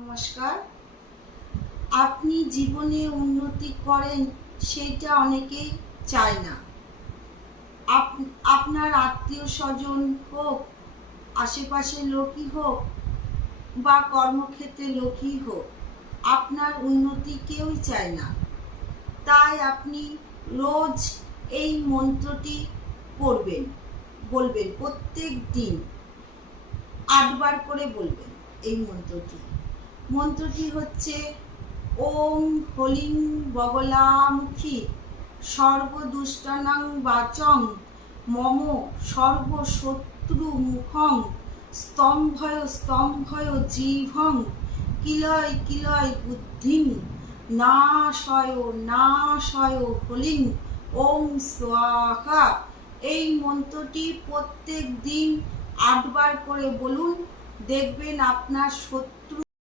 নমস্কার। আপনি জীবনে উন্নতি করেন সেটা অনেকেই চায় না। আপনার আত্মীয় স্বজন হোক, আশেপাশের লোকই হোক বা কর্মক্ষেত্রে লোকই হোক, আপনার উন্নতি কেউই চায় না। তাই আপনি রোজ এই মন্ত্রটি বলবেন প্রত্যেক দিন 8 বার করে বলবেন। এই মন্ত্রটি হচ্ছে ওম হলিং বগলামুখী সর্বদুষ্টানাং বাচং মম সর্বশত্রু মুখং স্তম্ভয় জিভং কিলয় কিলয় বুদ্ধিং নাশয় হলিং ওম স্বাহা। এই মন্ত্রটি প্রত্যেক দিন 8 বার করে বলুন। দেখবেন আপনার